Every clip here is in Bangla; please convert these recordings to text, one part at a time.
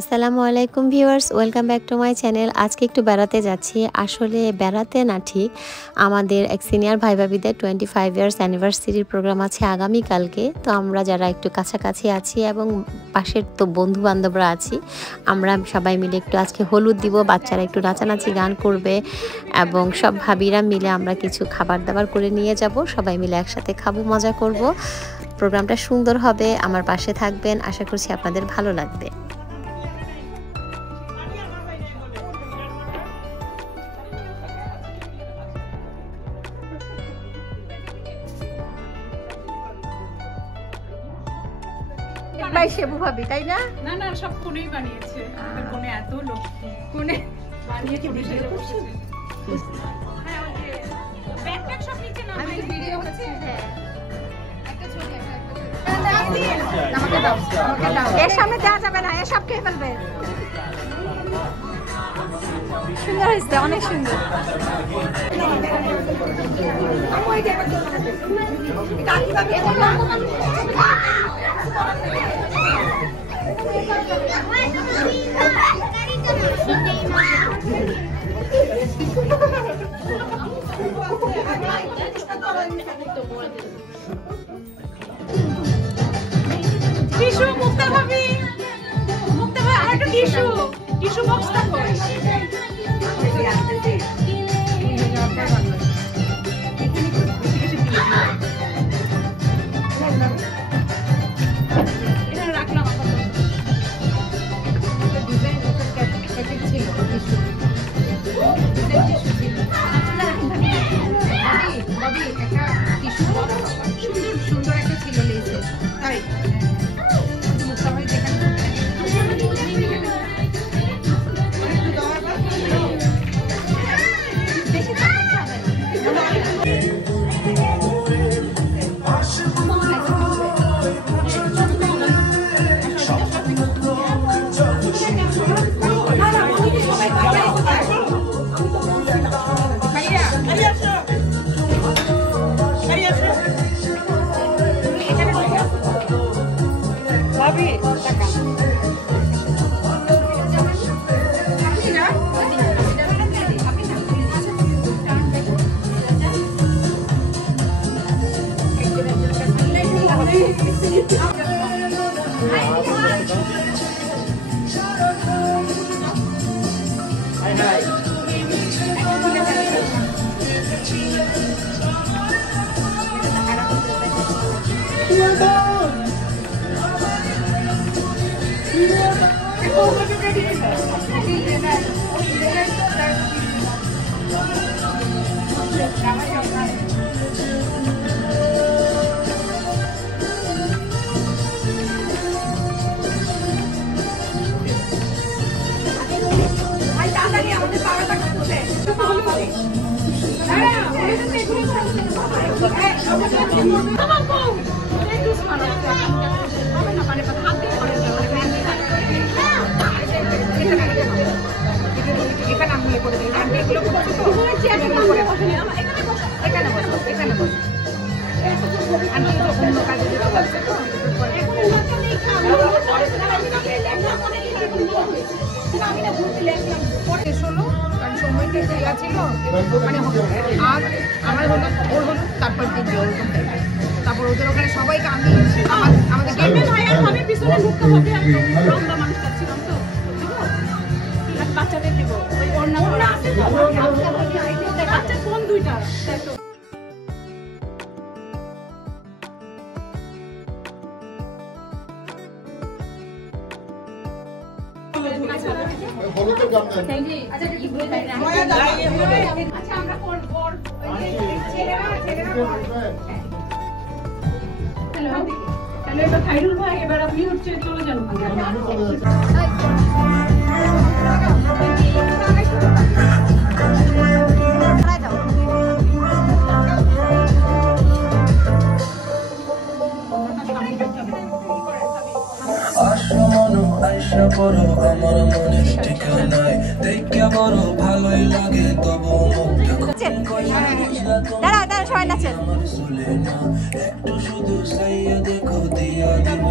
আসসালামু আলাইকুম viewers, welcome back to my channel. আজকে একটু বেড়াতে যাচ্ছি। আসলে বেড়াতে না, ঠিক আমাদের এক সিনিয়র ভাই ভাবিদের 25 ইয়ার্স অ্যানিভার্সারির প্রোগ্রাম আছে আগামীকালকে। তো আমরা যারা একটু কাছাকাছি আছি এবং পাশের তো বন্ধু বান্ধবরা আছি, আমরা সবাই মিলে একটু আজকে হলুদ দিব। বাচ্চারা একটু নাচানাচি গান করবে এবং সব ভাবিরা মিলে আমরা কিছু খাবার দাবার করে নিয়ে যাব। সবাই মিলে একসাথে খাবো, মজা করব। প্রোগ্রামটা সুন্দর হবে, আমার পাশে থাকবেন। আশা করছি আপনাদের ভালো লাগবে। ভাই শেবু ভাবি, তাই না? না না, সব কোনেই বানিয়েছে। কোনে এত লক্ষ্মী, কোনে বানিয়েছে বিশেষ করছে। হ্যাঁ, ওই যে ব্যাকপ্যাক সব নিচে না, আমি ভিডিও হচ্ছে। হ্যাঁ, একটা ছবি আমাকে দাও, আমাকে দাও। এর সামনে দেওয়া যাবে না, এসব খেয়ে ফেলবে। সুন্দর হয়েছে, অনেক সুন্দর। টিস্যু মুক্তা ভাবি, মুক্তা ভাই আর একটা টিস্যু, টিস্যু বক্সটা কই? এটা রাখলাম আপাতত। ডিজাইন প্যাকেট ছিল টিস্যু, টিস্যু ছিল। বাবি একটা টিস্যু বক্স সুন্দর সুন্দর একটা ছিল লেসে, তাই মুক্তা ভাই দেখেন। তারপর ওদের ওখানে সবাইকে আমি আমাদের পিছনে ঢুকতে হবে। আমরা মানুষ পাচ্ছিলাম তো, বাচ্চাদের দেবো ওই ওড়না আছে, বাচ্চা কোন দুইটা তাই তো। খাইরুল ভাই, এবার আপনি হচ্ছে চলে যান। আমার মনে ঠিকানায় দেখে বড় ভালোই লাগে, তবু দাঁড়া দাঁড়া, সবাই নাচেন। একটু শুধু সাইয়া দেখো দিয়া দিব।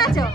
নাচো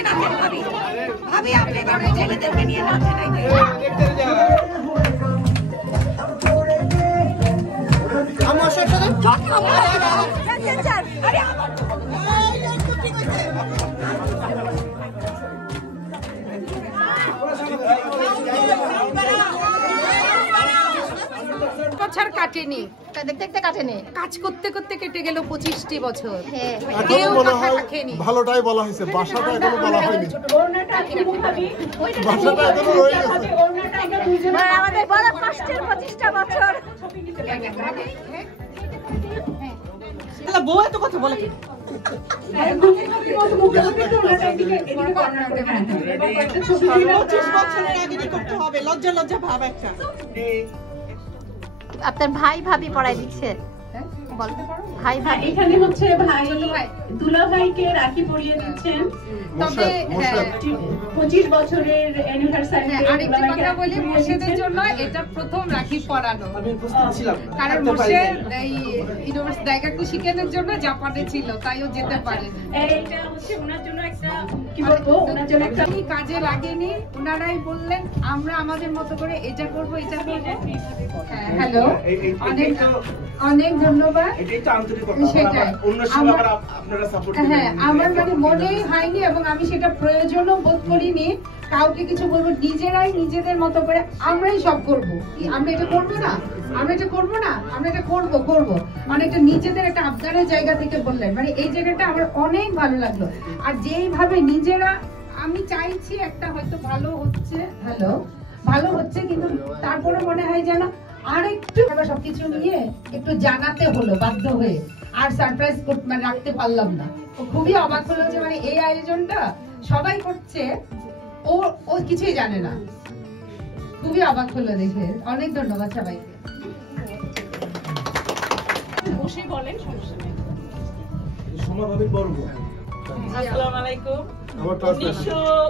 নিয়ে নাচেন ভাবি। ভাবি আপনি এবার ছেলেদেরকে নিয়ে নাচেন। আমার সাথে বছর কাটেনি, দেখতে কাটেনি, কাজ করতে করতে কেটে গেল 25টি বছর। এখনো বলা হয় ভালোটাই বলা হয়েছে, বাসাটা এখনো বলা হয়নি। বাসাটা এখনো রয়ে গেছে। আমাদের বড় কষ্টের 25টা বছর। বউ এত কথা বলে কি? 25 বছরের আগে কি করতে হবে? লজ্জা লজ্জা ভাব একটা। আপনার ভাই ভাবি পড়াই দিচ্ছে। ভাই ভাই এখানে হচ্ছে ভাই দুলা ভাইকে রাখি পরিয়ে দিচ্ছেন। তবে 25 বছরের অ্যানিভার্সারি। আরেকটা কথা বলি, মোর্শেদের জন্য এটা প্রথম রাখি পরানো। কারণ মোর্শেদ এই ইউনিভার্সিটি দাইকাকু শিখানোর জন্য জাপানে ছিল, তাইও যেতে পারে। এটা হচ্ছে ওনার জন্য একটা কি বলবো, ওনার জন্য একটা কাজে লাগেনি, ওনারাই বললেন আমরা আমাদের মতো করে এটা করব, এটা করব। হ্যালো, অনেক অনেক ধন্যবাদ। সেটাই আমার মানে মনেই হয়নি এবং আমি সেটা প্রয়োজনও বোধ করিনি কাউকে কিছু বলবো। নিজেরাই নিজেদের মতো করে আমরাই সব করবো। আমরা এটা করবো না, আমরা এটা করবো না, আমরা এটা করবো করবো, মানে এটা নিজেদের একটা আবদারের জায়গা থেকে বললেন। মানে এই জায়গাটা আমার অনেক ভালো লাগলো। আর যেইভাবে নিজেরা, আমি চাইছি একটা হয়তো ভালো হচ্ছে, ভালো হচ্ছে, কিন্তু তারপরে মনে হয় যেন আরেকটু সবকিছু নিয়ে একটু জানাতে হলো বাধ্য হয়ে, আর সারপ্রাইজ মানে রাখতে পারলাম না। খুবই অবাক হলো যে মানে এই আয়োজনটা সবাই করছে, ও কিছুই জানে না। খুবই অবাক হলো দেখে। অনেক ধন্যবাদ সবাইকে। বসে বলেন, সমস্যা নেই। আসসালামু আলাইকুম।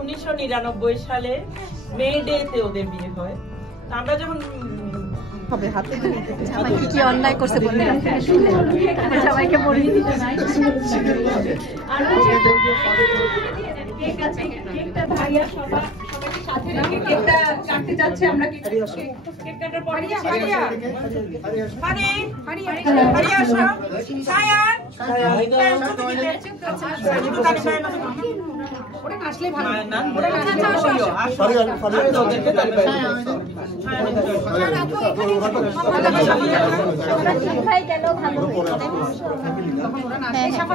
1999 সালে মে ডেতে ওদের বিয়ে হয়। আমরা যখন জামাইকে কি অন্যায় করছে বলতে সবাইকে পড়িয়ে দিতে নাই। আর কেকটা ভাইয়া সবাই সাথে রেখে কেকটা কাটতে যাচ্ছে। আমরা কেক কাটার পরে ওরা নাচলে ভালো না, ভাই গেল ভালো। $100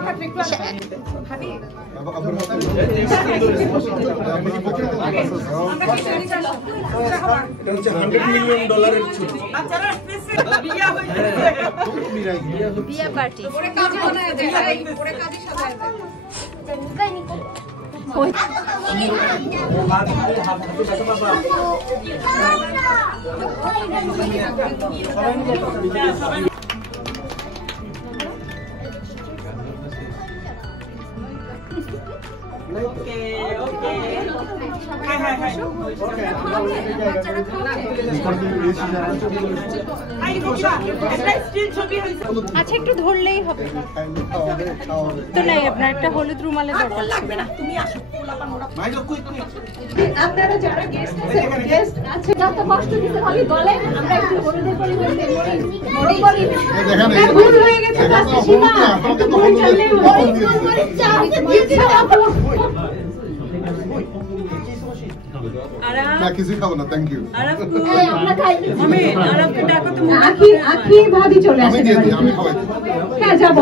মিলিয়ন ছুটি। বিয়ে পার্টি ওরে কাজে বানায় দেয়, ওরে কাজে সাজায় দেয়। ওকে ওকে, হ্যাঁ হ্যাঁ হ্যাঁ, আচ্ছা একটু ধরলেই হবে তো। নাই আপনার একটা হলুদ রুমালের দরকার লাগবে না, তুমি আসো। আপনারা যারা গেস্ট আছে যত কষ্ট দিতে হবে বলেন, আমরা একটু হলুদের পরিবর্তে ভুল হয়ে গেছে। সীমা ভুল জানলে কিছুই খাবো না, থ্যাংক ইউ। আখি ভাবি চলে আসেন। হ্যাঁ যাবো।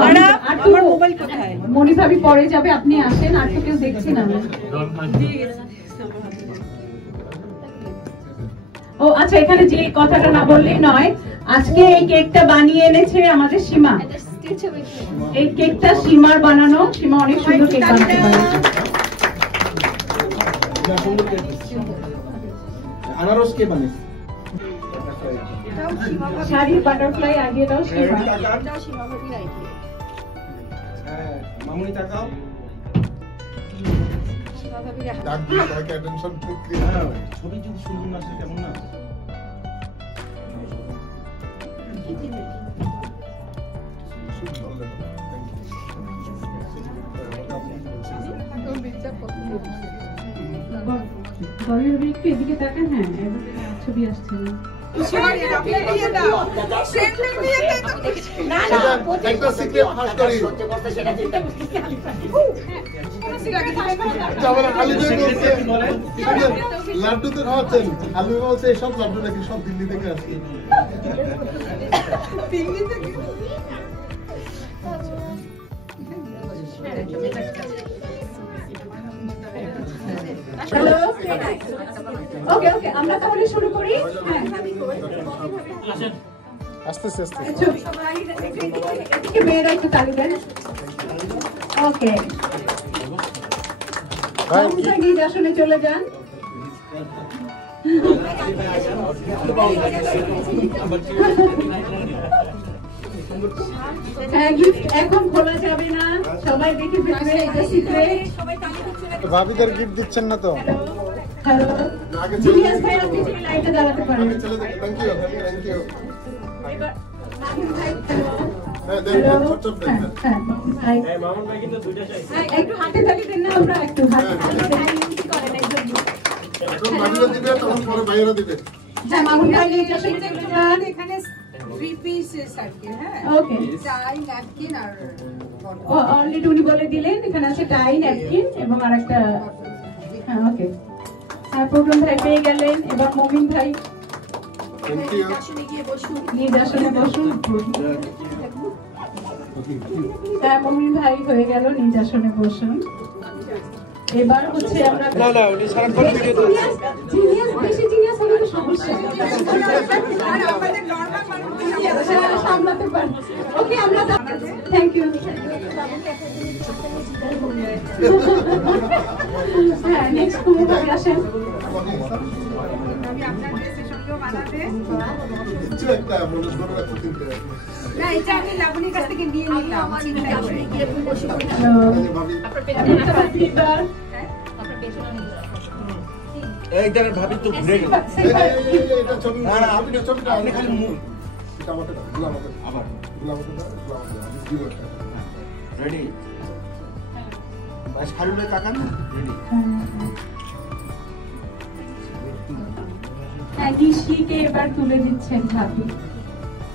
আমার মোবাইল কোথায়? মনি ভাবি পরে যাবে, আপনি আসেন। আর তো কেউ দেখছি না। ও আচ্ছা, এখানে যে কথাটা না বললেই নয়, আজকে এই কেকটা বানিয়ে এনেছে আমাদের সীমা। এই কেকটা সীমার বানানো। সীমা অনেক সুন্দর কেক বানাতে পারে। আনারস কে বানিয়েছে? শাড়ির বাটারফ্লাই আইডিয়া দাও সীমা। হ্যাঁ, মামুনি তাকাও। ডাক দিয়ে তাকে অ্যাটেনশন ক্রিয়েট করে। ছবি যদি সুন্দর না আসে কেমন না? সুন্দর লাগে। Thank you. ববি ভাবি একটু এদিকে তাকান। হ্যাঁ, ছবি আসছে না। একটা সিক্রেট ফাঁস করি। লাড্ডু তো খাওয়াচ্ছেন, আলু বলছে সব লাড্ডু নাকি সব দিল্লি থেকে আসছে। হ্যালো, ওকে ওকে, আমরা তাহলে শুরু করি। হ্যাঁ, আস্তে আস্তে এদিকে মেয়েরা একটু তালি দেন। ওকে, নিজ আসনে চলে যান। গিফট এখন খোলা যাবে না, সবাই দেখে ফেলবে, এটা সিক্রেট। ভাবিদের গিফট দিচ্ছেন না তো? হ্যালো, জিনিয়াস ভাই, আপনি কি লাইটে দাঁড়াতে পারেন? Thank you thank you. এবার মামুন ভাই, হ্যাঁ দেন ছোট দেন। হ্যাঁ, মামুন ভাই কিন্তু দুইটা চাই। একটু হাতে তালি দেন না, আমরা একটু হাতে তালি করেন একদম। এখন ভাবিরা দিবে, তখন পরে ভাইরা দিবে। হ্যাঁ, মামুন ভাই নিয়ে আসেন যান। এখানে 3 পিসেস আছে। হ্যাঁ, ওকে, টাই, ন্যাপকিন আর অলরেডি উনি বলে দিলেন এখানে আছে টাই, ন্যাপকিন এবং আরেকটা। হ্যাঁ, ওকে। হ্যাঁ, প্রোগ্রাম ভাই পেয়ে গেলেন। এবার মমিন ভাই থ্যাংক ইউ। নিজ আসনে বসুন। হ্যাঁ, মমিন ভাই হয়ে গেল, নিজ আসনে বসুন। এবার হচ্ছে আমরা জিনিয়াস, বেশি জিনিয়াস হলে তো সমস্যা। আর আমাদের নরমাল মানুষ সামলাতে পারি। ওকে, আমরা থ্যাংক ইউ। হ্যাঁ, নেক্সট কুমু ভাই আসেন। আমি আপনার ড্রেসের সঙ্গেও বানাতে। কিছু একটা মানুষ বড় একটা কিনতে। না, এটা আমি লাবণীর কাছ থেকে নিয়ে নিলাম। এইটার ভাবি তো ঘুরে গেল। এটা ছবি না, আপনি ছবিটা আপনি খালি মুখ এটা আমাকে দাও, আমাকে আবার আমাকে দাও, আমি দিব এটা। রেডি? বাস খালি ভাই তাকান। রেডি? নিশিকে এবার তুলে দিচ্ছেন ভাবি।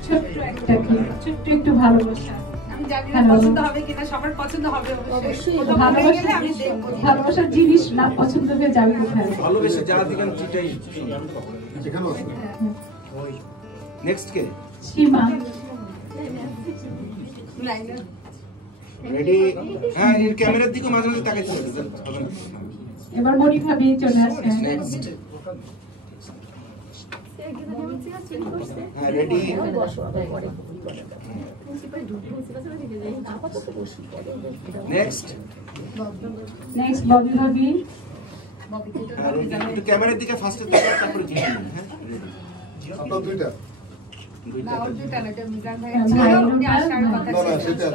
ছোট্ট একটা গিফট, ছোট্ট একটু ভালোবাসা। আমি জানি না পছন্দ হবে কিনা, সবার পছন্দ হবে অবশ্যই। ভালোবাসার জিনিস না পছন্দ হয়ে যাবে কোথায়? ভালোবেসে যা দিবেন সেটাই। এখানে আছে। নেক্সট কে? সীমা। রেডি? হ্যাঁ, এর ক্যামেরার দিকে মাঝে মাঝে তাকাইতে হবে। এবার মনি ভাবি চলে আসেন। নেক্সট। হ্যাঁ, রেডি? নেক্সট। নেক্সট ববি ভাবি। হ্যাঁ, রেডি? একটু ক্যামেরার দিকে ফার্স্টে তাকান, তারপরে জিনিস। হ্যাঁ, রেডি? আপনার দুইটা। না, ওর দুইটা না, এটা মিজান ভাই ভাই, ছিল, উনি আসার কথা না না ছিল। সেটা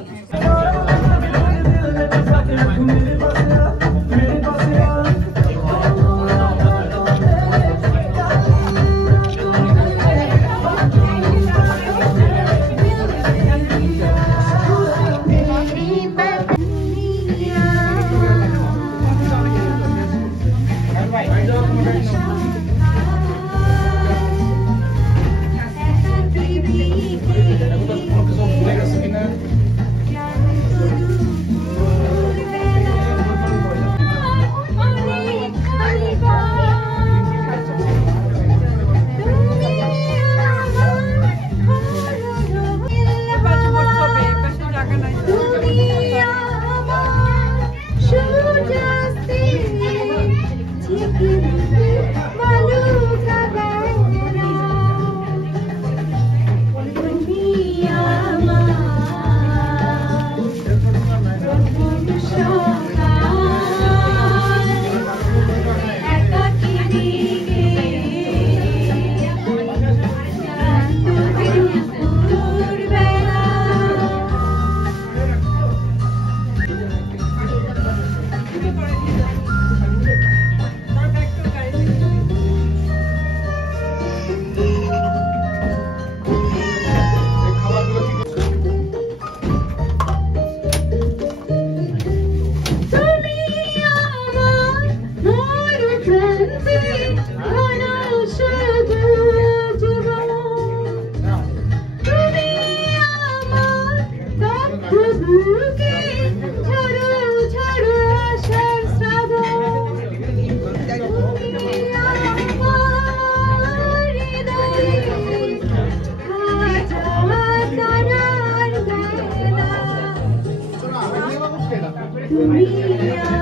তুমি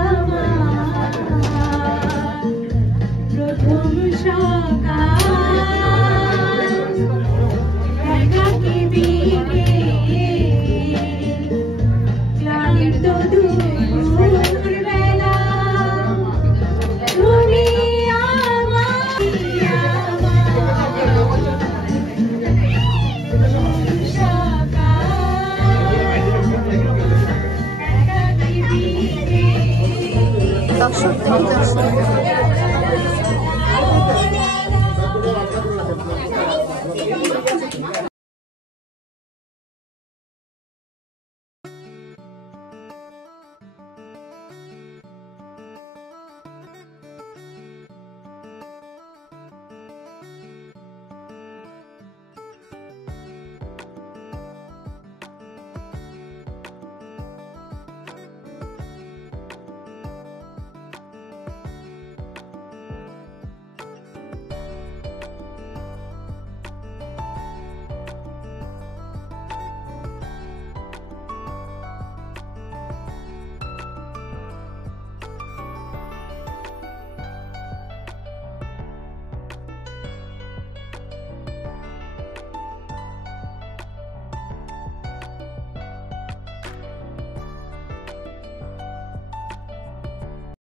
আমার প্রথম সকাল একাকী বিকেল ক্লান্ত দুপুরবেলা তুমি আমার দর্শক